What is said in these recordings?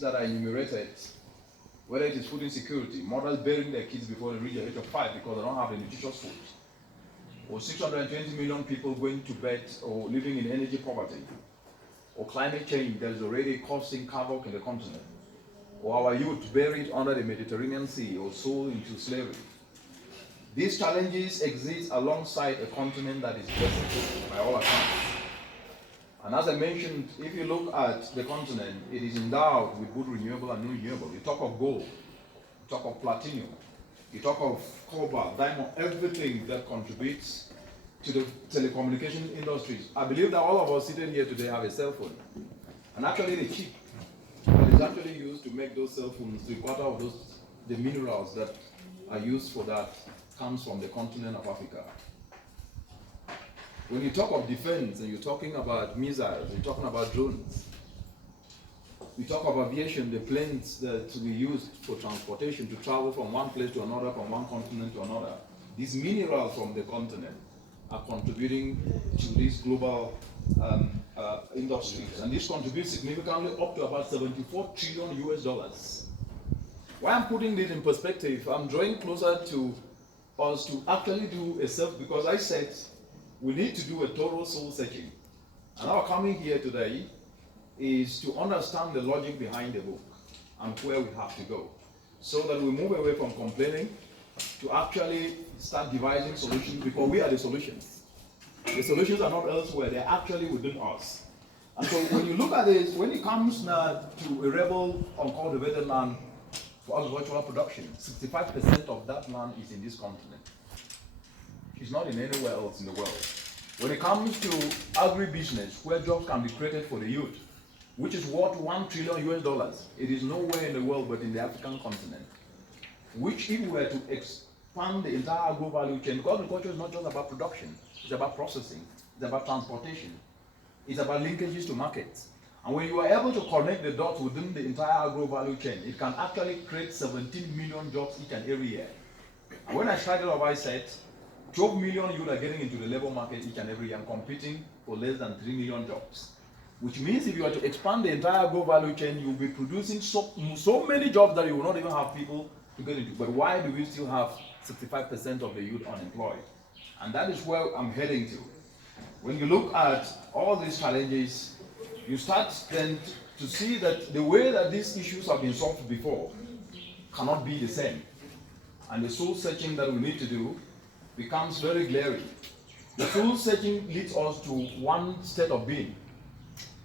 that are enumerated, whether it is food insecurity, mothers burying their kids before they reach the age of 5 because they don't have the nutritious food, or 620 million people going to bed or living in energy poverty, or climate change that is already causing havoc in the continent, or our youth buried under the Mediterranean Sea or sold into slavery. These challenges exist alongside a continent that is destitute by all accounts. And as I mentioned, if you look at the continent, it is endowed with both renewable and non-renewable. You talk of gold, you talk of platinum, you talk of cobalt, diamond, everything that contributes to the telecommunication industries. I believe that all of us sitting here today have a cell phone. And actually the chip that is actually used to make those cell phones, the quarter of the minerals that are used for that comes from the continent of Africa. When you talk of defense and you're talking about missiles, you're talking about drones, we talk of aviation, the planes that we use for transportation to travel from one place to another, from one continent to another. These minerals from the continent are contributing to these global industries, and this contributes significantly up to about 74 trillion US dollars. Why I'm putting this in perspective, I'm drawing closer to us to actually do a self, because I said we need to do a total soul searching. And our coming here today is to understand the logic behind the book and where we have to go, so that we move away from complaining to actually start devising solutions, because we are the solutions. The solutions are not elsewhere, they're actually within us. And so when you look at this, when it comes now to a rebel uncultivated land for agricultural production, 65% of that land is in this continent. It's not in anywhere else in the world. When it comes to agribusiness, where jobs can be created for the youth, which is worth 1 trillion US dollars, it is nowhere in the world but in the African continent. Which, if we were to expand the entire agro value chain, because agriculture is not just about production, it's about processing, it's about transportation, it's about linkages to markets. And when you are able to connect the dots within the entire agro value chain, it can actually create 17 million jobs each and every year. And when I started off, I said 12 million youth are getting into the labor market each and every year and competing for less than 3 million jobs. Which means if you are to expand the entire agro value chain, you'll be producing so many jobs that you will not even have people to get into. But why do we still have 65% of the youth unemployed? And that is where I'm heading to. When you look at all these challenges, you start then to see that the way that these issues have been solved before cannot be the same. And the soul searching that we need to do becomes very glaring. The soul searching leads us to one state of being.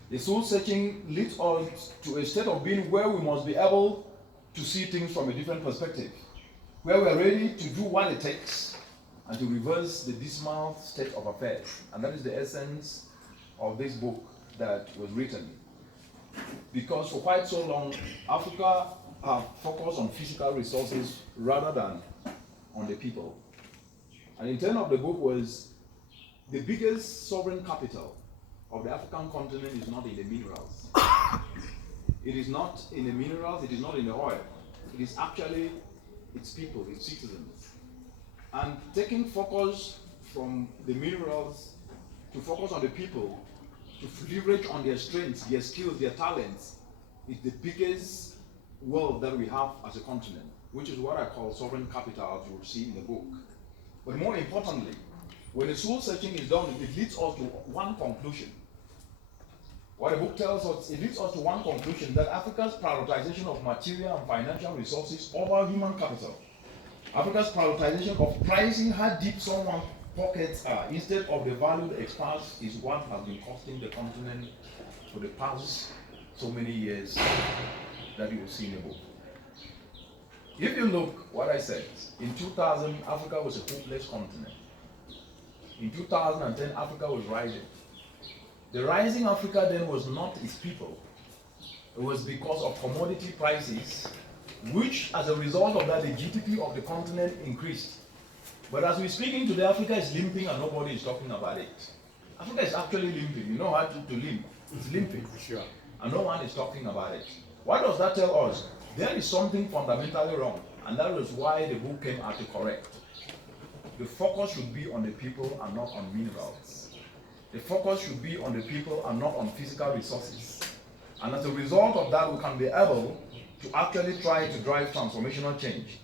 The soul searching leads us to a state of being where we must be able to see things from a different perspective, where we are ready to do what it takes and to reverse the dismal state of affairs. And that is the essence of this book that was written. Because for quite so long, Africa have focused on physical resources rather than on the people. And the intent of the book was the biggest sovereign capital of the African continent is not in the minerals. It is not in the minerals, it is not in the oil. It is actually its people, its citizens. And taking focus from the minerals to focus on the people, to leverage on their strengths, their skills, their talents, is the biggest wealth that we have as a continent, which is what I call sovereign capital, as you will see in the book. But more importantly, when the soul searching is done, it leads us to one conclusion. What the book tells us, it leads us to one conclusion, that Africa's prioritization of material and financial resources over human capital, Africa's prioritization of pricing how deep someone's pockets are instead of the value that expands, is what has been costing the continent for the past so many years that you will see in the book. If you look what I said, in 2000, Africa was a hopeless continent. In 2010, Africa was rising. The rising Africa then was not its people. It was because of commodity prices, which as a result of that, the GDP of the continent increased. But as we're speaking today, Africa is limping and nobody is talking about it. Africa is actually limping. You know how to limp. It's limping. Sure. And no one is talking about it. What does that tell us? There is something fundamentally wrong. And that was why the book came out to correct. The focus should be on the people and not on minerals. The focus should be on the people and not on physical resources. And as a result of that, we can be able to actually try to drive transformational change.